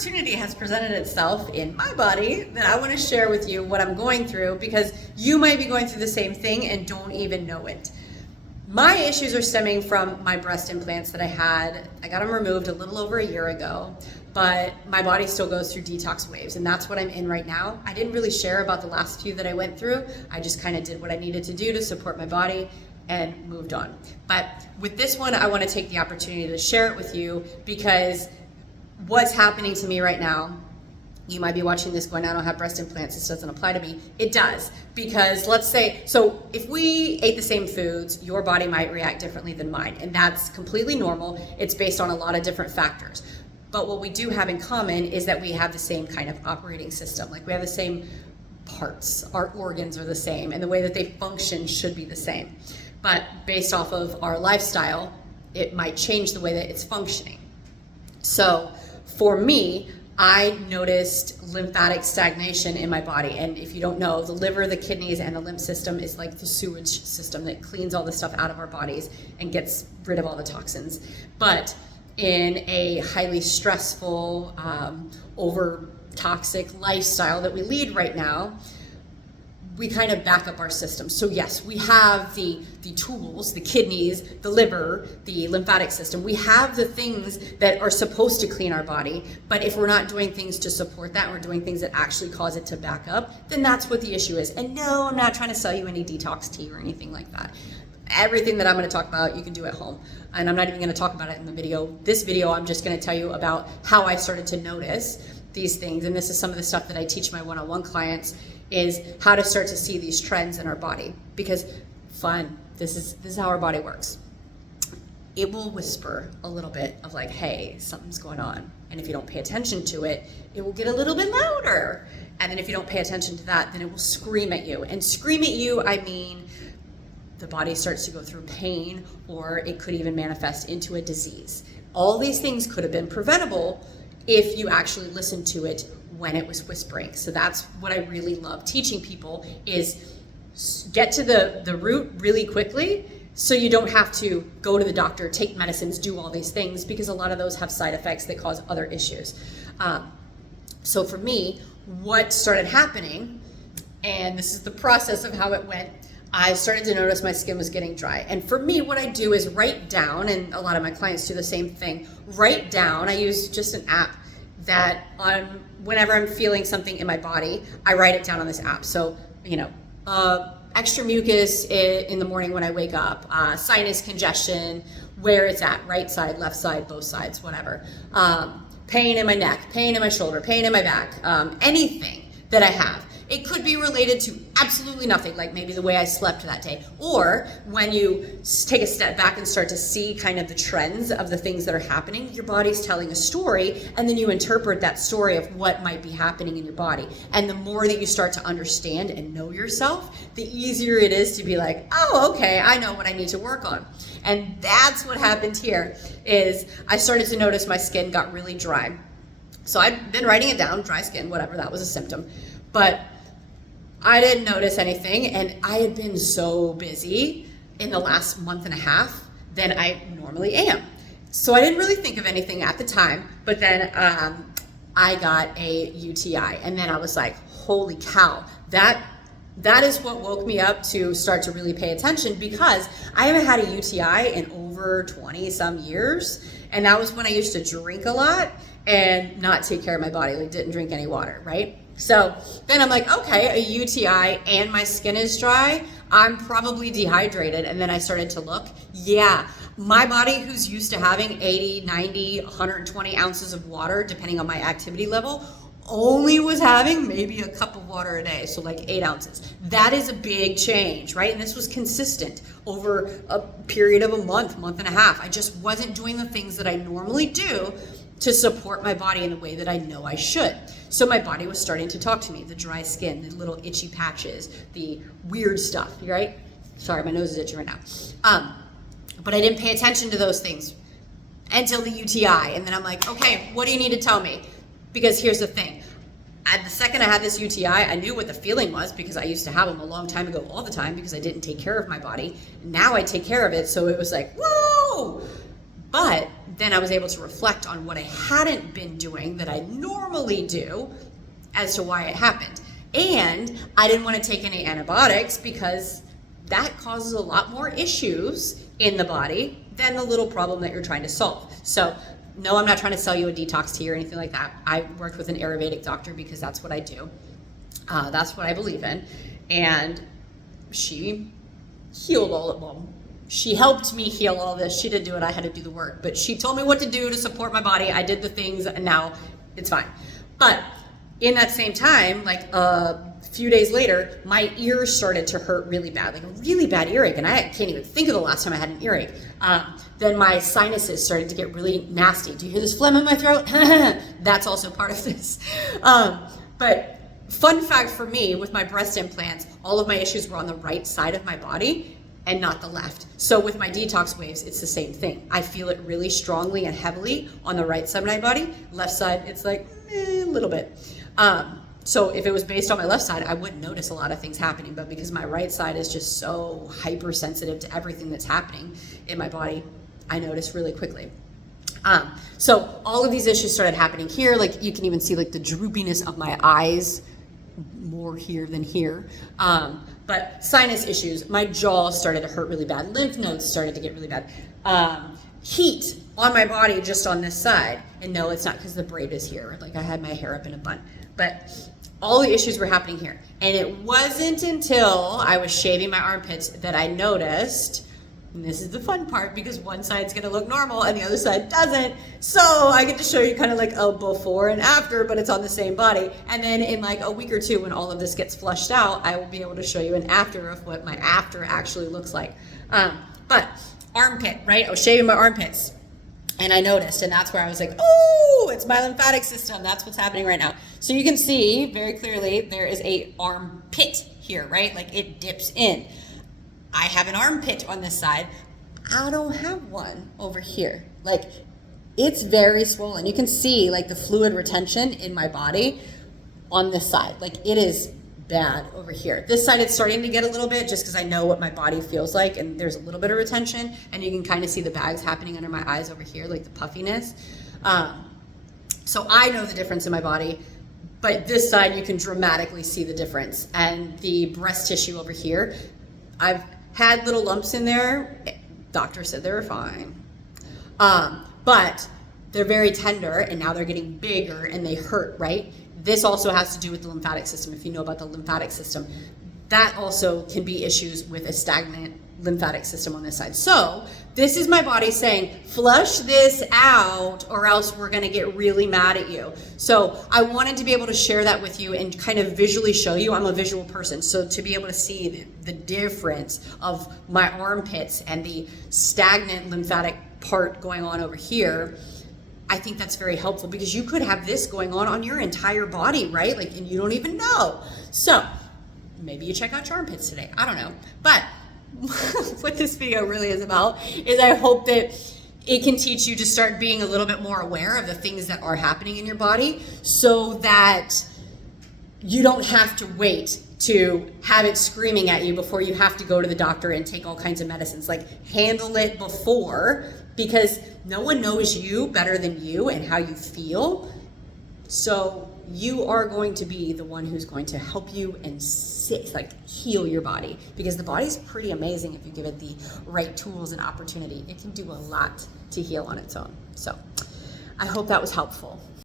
opportunity has presented itself in my body that I want to share with you what I'm going through, because you might be going through the same thing and don't even know it. My issues are stemming from my breast implants that I had. I got them removed a little over a year ago, but my body still goes through detox waves, and that's what I'm in right now. I didn't really share about the last few that I went through. I just kind of did what I needed to do to support my body and moved on. But with this one, I want to take the opportunity to share it with you, because what's happening to me right now, you might be watching this going, I don't have breast implants, this doesn't apply to me. It does, because let's say, so if we ate the same foods, your body might react differently than mine, and that's completely normal. It's based on a lot of different factors. But what we do have in common is that we have the same kind of operating system. Like, we have the same parts, our organs are the same, and the way that they function should be the same. But based off of our lifestyle, it might change the way that it's functioning. So for me, I noticed lymphatic stagnation in my body. And if you don't know, the liver, the kidneys, and the lymph system is like the sewage system that cleans all the stuff out of our bodies and gets rid of all the toxins. But in a highly stressful, over toxic lifestyle that we lead right now, we kind of back up our system. So yes, we have the tools, the kidneys, the liver, the lymphatic system. We have the things that are supposed to clean our body, but if we're not doing things to support that, we're doing things that actually cause it to back up, then that's what the issue is. And no, I'm not trying to sell you any detox tea or anything like that. Everything that I'm going to talk about, you can do at home. And I'm not even going to talk about it in the video. This video, I'm just going to tell you about how I started to notice these things. And this is some of the stuff that I teach my one-on-one clients, is how to start to see these trends in our body. Because this is how our body works. It will whisper a little bit of like, hey, something's going on. And if you don't pay attention to it, it will get a little bit louder. And then if you don't pay attention to that, then it will scream at you. And scream at you, I mean, the body starts to go through pain, or it could even manifest into a disease. All these things could have been preventable if you actually listened to it when it was whispering. So that's what I really love teaching people, is get to the root really quickly, so you don't have to go to the doctor, take medicines, do all these things, because a lot of those have side effects that cause other issues. So for me, what started happening, and this is the process of how it went, I started to notice my skin was getting dry. And for me, what I do is write down, and a lot of my clients do the same thing, write down. I use just an app that whenever I'm feeling something in my body, I write it down on this app. So, extra mucus in the morning when I wake up, sinus congestion, where it's at, right side, left side, both sides, whatever. Pain in my neck, pain in my shoulder, pain in my back, anything that I have. It could be related to absolutely nothing, like maybe the way I slept that day. Or when you take a step back and start to see kind of the trends of the things that are happening, your body's telling a story, and then you interpret that story of what might be happening in your body. And the more that you start to understand and know yourself, the easier it is to be like, oh, okay, I know what I need to work on. And that's what happened here, is I started to notice my skin got really dry. So I've been writing it down, dry skin, whatever, that was a symptom. But I didn't notice anything, and I had been so busy in the last month and a half than I normally am. So I didn't really think of anything at the time, but then I got a UTI, and then I was like, holy cow, that is what woke me up to start to really pay attention, because I haven't had a UTI in over 20 some years, and that was when I used to drink a lot and not take care of my body, like didn't drink any water, right? So then I'm like, okay, a UTI and my skin is dry, I'm probably dehydrated. And then I started to look, yeah, my body, who's used to having 80, 90, 120 ounces of water, depending on my activity level, only was having maybe a cup of water a day, so like 8 ounces. That is a big change, right? And this was consistent over a period of a month and a half. I just wasn't doing the things that I normally do to support my body in the way that I know I should. So my body was starting to talk to me, the dry skin, the little itchy patches, the weird stuff, right? Sorry, my nose is itchy right now. But I didn't pay attention to those things until the UTI. And then I'm like, okay, what do you need to tell me? Because here's the thing. At the second I had this UTI, I knew what the feeling was, because I used to have them a long time ago all the time, because I didn't take care of my body. Now I take care of it, so it was like, whoa! But then I was able to reflect on what I hadn't been doing that I normally do as to why it happened. And I didn't want to take any antibiotics because that causes a lot more issues in the body than the little problem that you're trying to solve. So no, I'm not trying to sell you a detox tea or anything like that. I worked with an Ayurvedic doctor because that's what I do. That's what I believe in. And she healed all of them. She helped me heal all this. She didn't do it. I had to do the work. But she told me what to do to support my body. I did the things, and now it's fine. But in that same time, like a few days later, my ears started to hurt really bad, like a really bad earache. And I can't even think of the last time I had an earache. Then my sinuses started to get really nasty. Do you hear this phlegm in my throat? That's also part of this. But fun fact for me, with my breast implants, all of my issues were on the right side of my body and not the left. So with my detox waves, it's the same thing. I feel it really strongly and heavily on the right side of my body. Left side, it's like a little bit. So if it was based on my left side, I wouldn't notice a lot of things happening. But because my right side is just so hypersensitive to everything that's happening in my body, I notice really quickly. So all of these issues started happening here. Like you can even see like the droopiness of my eyes, more here than here. But sinus issues, my jaw started to hurt really bad. Lymph nodes started to get really bad. Heat on my body just on this side. And no, it's not because the braid is here. Like I had my hair up in a bun. But all the issues were happening here. And it wasn't until I was shaving my armpits that I noticed, and this is the fun part because one side's gonna look normal and the other side doesn't. So I get to show you kind of like a before and after, but it's on the same body. And then in like a week or two, when all of this gets flushed out, I will be able to show you an after of what my after actually looks like. But armpit, right? I was shaving my armpits and I noticed, and that's where I was like, oh, it's my lymphatic system. That's what's happening right now. So you can see very clearly there is a armpit here, right? Like it dips in. I have an armpit on this side. I don't have one over here. Like it's very swollen. You can see like the fluid retention in my body on this side. Like it is bad over here. This side it's starting to get a little bit just because I know what my body feels like, and there's a little bit of retention, and you can kind of see the bags happening under my eyes over here, like the puffiness. So I know the difference in my body, but this side you can dramatically see the difference. And the breast tissue over here, I've had little lumps in there. Doctor said they were fine. But they're very tender and now they're getting bigger and they hurt, right? This also has to do with the lymphatic system. If you know about the lymphatic system, that also can be issues with a stagnant lymphatic system on this side. So this is my body saying, flush this out or else we're gonna get really mad at you. So I wanted to be able to share that with you and kind of visually show you. I'm a visual person, so to be able to see the difference of my armpits and the stagnant lymphatic part going on over here, I think that's very helpful because you could have this going on your entire body, right? Like, and you don't even know. So maybe you check out your armpits today. I don't know. But what this video really is about is I hope that it can teach you to start being a little bit more aware of the things that are happening in your body so that you don't have to wait to have it screaming at you before you have to go to the doctor and take all kinds of medicines. Like handle it before, because no one knows you better than you and how you feel. So you are going to be the one who's going to help you and heal your body, because the body's pretty amazing if you give it the right tools and opportunity. It can do a lot to heal on its own. So I hope that was helpful.